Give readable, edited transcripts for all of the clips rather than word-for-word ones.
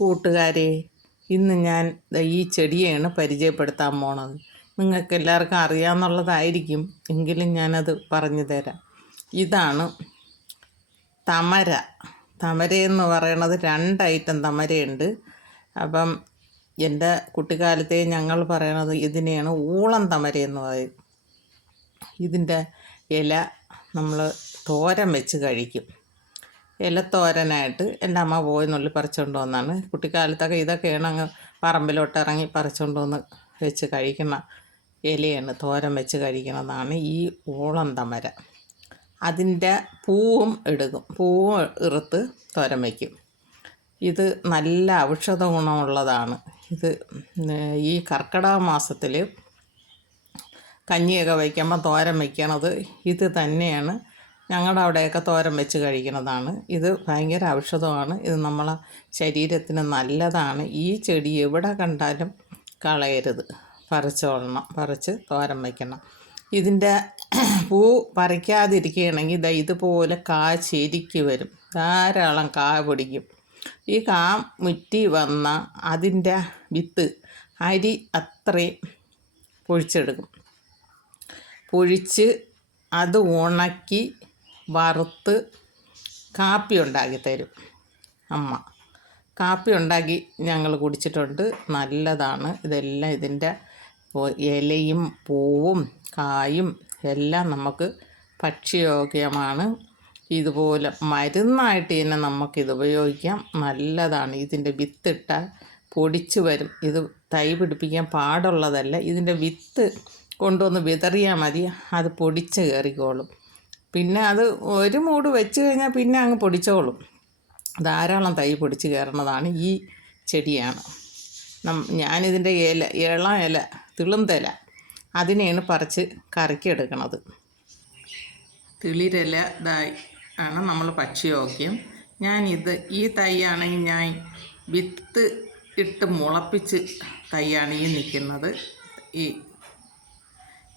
കൂട്ടുകാരെ, ഇന്ന് ഞാൻ ഈ ചെടിയാണ് പരിചയപ്പെടുത്താൻ പോണത്. നിങ്ങൾക്ക് എല്ലാവർക്കും അറിയാമെന്നുള്ളതായിരിക്കും, എങ്കിലും ഞാനത് പറഞ്ഞു തരാം. ഇതാണ് തമര. തമരയെന്ന് പറയണത് 2 ഐറ്റം തമരയുണ്ട്. അപ്പം എൻ്റെ കുട്ടിക്കാലത്തെ ഞങ്ങൾ പറയണത് ഇതിനെയാണ് ഊളം തമരയെന്ന് പറയും. ഇതിൻ്റെ ഇല നമ്മൾ തോരൻ വെച്ച് കഴിക്കും. ഇലത്തോരനായിട്ട് എൻ്റെ അമ്മ പോയി നുള്ളി പറിച്ചുകൊണ്ട് വന്നാണ്. കുട്ടിക്കാലത്തൊക്കെ ഇതൊക്കെയാണ് അങ്ങ് പറമ്പിലോട്ട് ഇറങ്ങി പറിച്ചുകൊണ്ട് വന്ന് വെച്ച് കഴിക്കുന്ന ഇലയാണ്, തോരൻ വെച്ച് കഴിക്കുന്നതാണ് ഈ ഊളം തമര. അതിൻ്റെ പൂവും എടുക്കും, പൂവും ഇറുത്ത് തോരൻ വയ്ക്കും. ഇത് നല്ല ഔഷധ ഗുണമുള്ളതാണ്. ഇത് ഈ കർക്കിടക മാസത്തിൽ കഞ്ഞിയൊക്കെ വയ്ക്കുമ്പോൾ തോരൻ വയ്ക്കണത് ഇത് തന്നെയാണ്. ഞങ്ങളുടെ അവിടെയൊക്കെ തോരൻ വെച്ച് കഴിക്കുന്നതാണ്. ഇത് ഭയങ്കര ഔഷധമാണ്. ഇത് നമ്മളെ ശരീരത്തിന് നല്ലതാണ്. ഈ ചെടി എവിടെ കണ്ടാലും കളയരുത്, പറിച്ച് തോരൻ വയ്ക്കണം. ഇതിൻ്റെ പൂ പറിക്കാതിരിക്കുകയാണെങ്കിൽ ഇതുപോലെ ശരിക്ക് വരും, ധാരാളം പിടിക്കും. ഈ മുറ്റി വന്ന അതിൻ്റെ വിത്ത് അരി അത്രയും പൊഴിച്ച് അത് ഉണക്കി വറുത്ത് കാപ്പി ഉണ്ടാക്കി തരും അമ്മ. കാപ്പി ഉണ്ടാക്കി ഞങ്ങൾ കുടിച്ചിട്ടുണ്ട്, നല്ലതാണ്. ഇതെല്ലാം ഇതിൻ്റെ ഇലയും പൂവും കായും എല്ലാം നമുക്ക് ഭക്ഷ്യയോഗ്യമാണ്. ഇതുപോലെ മരുന്നായിട്ട് തന്നെ നമുക്കിത് ഉപയോഗിക്കാം, നല്ലതാണ്. ഇതിൻ്റെ വിത്തിട്ടാൽ പൊടിച്ച് വരും. ഇത് തൈ പിടിപ്പിക്കാൻ പാടുള്ളതല്ല. ഇതിൻ്റെ വിത്ത് കൊണ്ടുവന്ന് വിതറിയാൽ മതി, അത് പൊടിച്ച് കയറിക്കോളും. പിന്നെ അത് ഒരു മൂട് വെച്ച് കഴിഞ്ഞാൽ പിന്നെ അങ്ങ് പൊടിച്ചോളും. ധാരാളം തൈ പൊടിച്ച് കയറുന്നതാണ് ഈ ചെടിയാണ്. ഞാനിതിൻ്റെ ഇളം ഇല തിളുന്തല അതിനെയാണ് പറിച്ച് കറിക്കെടുക്കണത്. തിളിരില ആണ് നമ്മൾ ഭക്ഷ്യയോഗ്യം. ഈ തൈയാണെങ്കിൽ ഞാൻ വിത്ത് ഇട്ട് മുളപ്പിച്ച് തൈയാണ് ഈ നിൽക്കുന്നത്.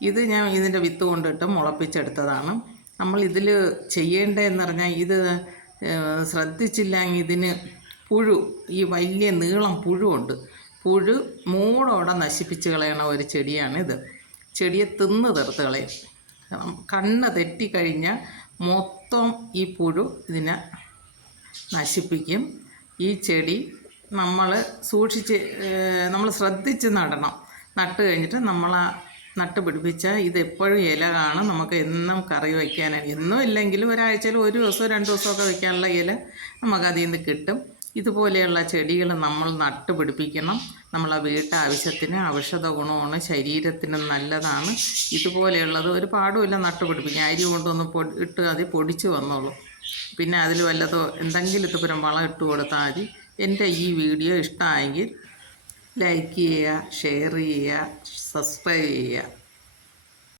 ഇത് ഞാൻ ഇതിൻ്റെ വിത്ത് കൊണ്ടിട്ട് മുളപ്പിച്ചെടുത്തതാണ്. നമ്മൾ ഇതിൽ ചെയ്യേണ്ടതെന്ന് പറഞ്ഞാൽ, ഇത് ശ്രദ്ധിച്ചില്ലെങ്കിൽ ഇതിന് ഈ വലിയ നീളം പുഴുണ്ട്. മൂടോടെ നശിപ്പിച്ച് കളയണ ഒരു ചെടിയാണിത്. ചെടിയെ തിന്ന് തീർത്ത് കളയും. കണ്ണ് തെറ്റിക്കഴിഞ്ഞാൽ മൊത്തം ഈ പുഴു ഇതിനെ നശിപ്പിക്കും. ഈ ചെടി നമ്മൾ ശ്രദ്ധിച്ച് നടണം. നട്ട് കഴിഞ്ഞിട്ട് നട്ട് പിടിപ്പിച്ചാൽ ഇതെപ്പോഴും ഇല കാണും. നമുക്ക് എന്നും കറി വയ്ക്കാനാണ്, എന്നും ഇല്ലെങ്കിലും ഒരാഴ്ചയിൽ 1 ദിവസമോ 2 ദിവസമൊക്കെ വയ്ക്കാനുള്ള ഇല നമുക്കതിൽ നിന്ന് കിട്ടും. ഇതുപോലെയുള്ള ചെടികൾ നമ്മൾ നട്ട് പിടിപ്പിക്കണം. നമ്മളെ വീട്ടാവശ്യത്തിന് ഔഷധ ഗുണമാണ്, ശരീരത്തിന് നല്ലതാണ്. ഇതുപോലെയുള്ളത് ഒരു പാടുമില്ല, നട്ട് പിടിപ്പിക്കാം. അരി കൊണ്ടൊന്ന് ഇട്ട് അത് പൊടിച്ച് വന്നോളൂ. പിന്നെ അതിൽ എന്തെങ്കിലും ഇതുപുരം വളം ഇട്ട് കൊടുത്താൽ മതി. എൻ്റെ ഈ വീഡിയോ ഇഷ്ടമായെങ്കിൽ ലൈക്ക് ചെയ്യുക, ഷെയർ ചെയ്യുക, സബ്സ്ക്രൈബ് ചെയ്യുക.